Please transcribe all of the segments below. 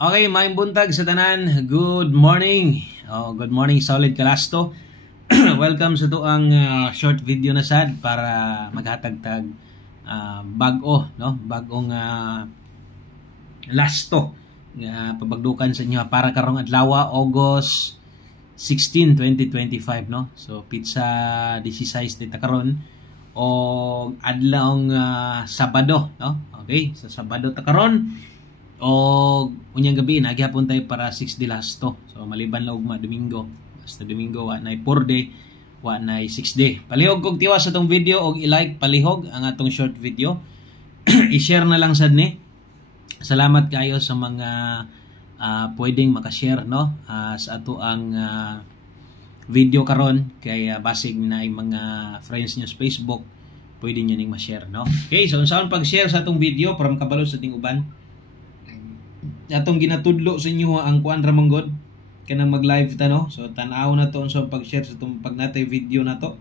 Okay, maayong buntag sa tanan. Good morning. Good morning, solid kalasto. Welcome sa tuang short video na sad para maghatag-tag bag-o, no? Bag-ong lasto nga pabagdukan sa inyo para karong adlaw, August 16, 2025, no? So pizza 16 dita karon o adlawng Sabado, no? Okay, sa Sabado ta karon. O unyang gabi nagyapon tayo para 6 de lasto. So maliban lang ugma Domingo. Basta Domingo wa nay 4 day, wa nay 6 day. Palihog kog tiwas sa tong video og i-like palihog ang atong short video. I-share na lang sad ni. Salamat kayo sa mga pwedeng maka-share, no? Sa ato ang video karon kay basig na ay mga friends niyo sa Facebook, pwede niyo ning ma-share, no? Okay, so unsaon pag-share sa atong video para makabalo sa ating uban? Atong ginatudlo sa inyo ang kuan ra manggod kanang mag-live ta, no? So tan-aw na to unsa pag-share sa itong pagnatay video na to.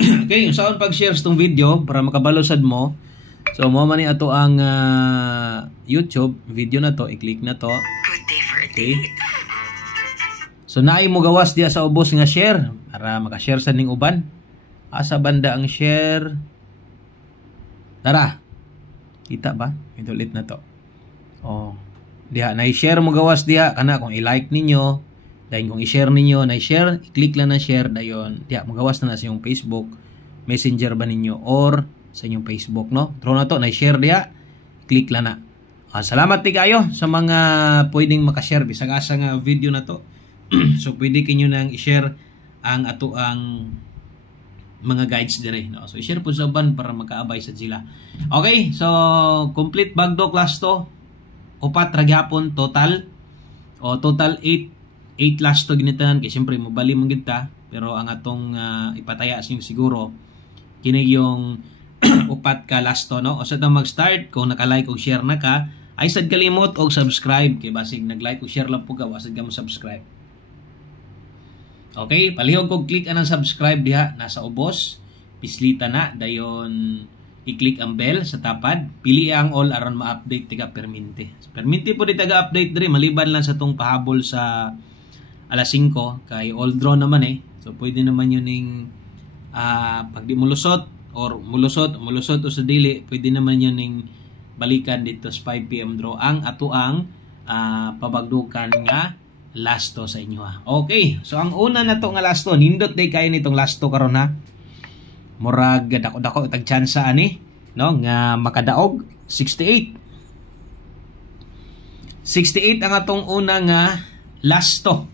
Okay, unsaon pag-share sa itong video para makabalo sad mo. So mo man ni ato ang YouTube video na to, i-click na to. Good day for a date. So naay mo gawas diya sa ubos nga share para maka-share sa ning uban. Asa banda ang share? Tara. Kita ba? Ito ulit na to. Diha na-share mo gawas diha kana kung i-like ninyo, dayon kung i-share ninyo, na-share, i-click lang na share dayon. Diha mo gawas na sa inyong Facebook, Messenger ba ninyo or sa inyong Facebook, no? Draw na to, na-share diha, click lang na. Salamat ti kayo sa mga pwedeng maka-share bisag asa nga video na to. So pwede kinyo nang i-share ang ato ang mga guides dire, no? So i-share po sa uban para makaabay sa sila. Okay, so complete bagdo class to. Upat ra gyapon total. Total 8 class to ginitanan kay syempre mobali man gid ta, pero ang atong ipataya siguro kini yung upat ka last to, no? O sa mag-start kung naka-like o share na ka, ay sad kalimot og subscribe kay basig nag-like o share lang po ka, wasad ka mo subscribe. Okay, palihog kog click anang subscribe diha nasa ubos, pislita na dayon i-click ang bell sa tapad, pili ang all aron ma-update tiga perminti. So, perminti po di taga-update diri maliban lang sa tong pahabol sa alas 5 kay all draw naman eh. So pwede naman yun ning pag di mulusot or mulusot o sa dili, pwede naman yun ning balikan dito sa 5 PM draw ang ato ang pabagdukan nga lasto sa inyo, ha. Okay, so ang una na to nga lasto, nindot day kayo nitong lasto karon, ha. Murag dako-dako tag tsansa ani, no, nga makadaog 68 ang atong una nga lasto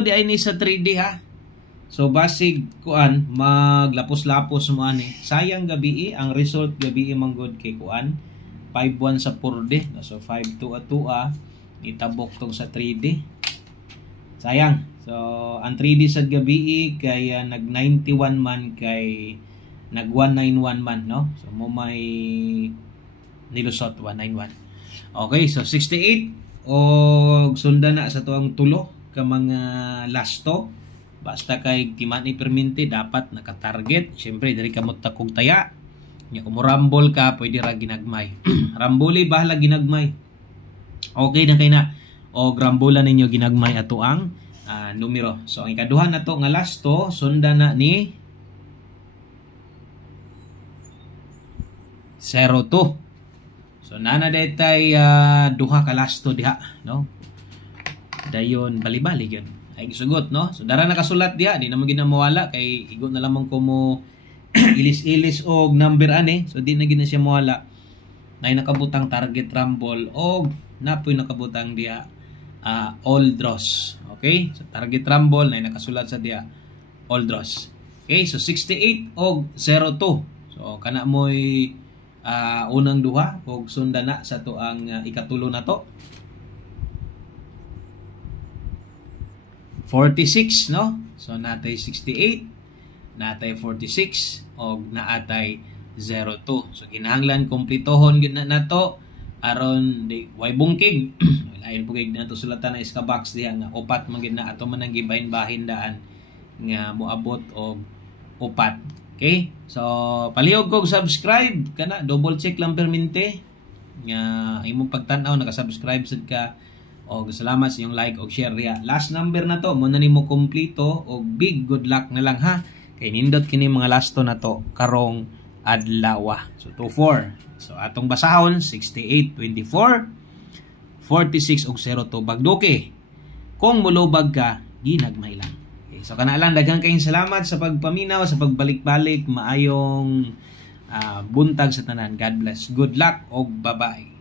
di ay ni sa 3D, ha. So basig kuan maglapos-lapos mo ani. Sayang gabi ang result gabi manggod kay kuan 5-1 sa 4D, no? So 5-2 itabok tong sa 3D. Sayang. So ang 3D sa gabi kay nag 91 man kay nag 191 man, no? So mo may nilusot 191. Okay, so 68 og sundan na sa tuang tulo ka mga lasto. Basta kay timan ni perminti dapat naka-target. Syempre diri ka mo takog taya. Nya kung rambol ka pwede ra ginagmay. Ramboli bahala ginagmay. Okay na kay na. O grambola ninyo ginagmay ato ang numero. So ang ikaduha na to nga lasto sundan na ni 02. So nana daytay duha ka lasto diha, no? Dayon bali-bali gyud. Ay gisugot, no? So dara nakasulat diha, di na mo ginamawala kay igo na lamang ko mo ilis-ilis og number ani. So di na gina siya mawala. Nay nakabutang target rumble og napoy nakabutang diha all draws. Okay? So target rumble nay nakasulat sa diha all draws. Okay? So 68 og 02. So kana moy unang duha og sundan na sa to ang ikatulo na to. 46, no? So natay 68, natay 46 og naatay 02. So kinahanglan kumpletohon gyud na nato aron di way bungkig. Lain po kay nato sulatan na iska box diha nga upat man gyud na ato man ang gibahin-bahin daan nga moabot og upat. Okay? So palihog kog subscribe kana, double check lang perminti. nga imong pagtan-aw, naka-subscribe sad ka, o salamat sa iyong like o share ya. Last number na to, mo na nimo kumpleto og big good luck na lang ha. Kay nindot kini mga lasto na to karong adlaw. So 24. So atong basahon 68, 24, 46 ug 02 bagduki. Kung mulubag ka, ginagmay lang. Okay, so kana lang, daghang kayong salamat sa pagpaminaw, sa pagbalik-balik, maayong buntag sa tanan. God bless. Good luck og bye-bye.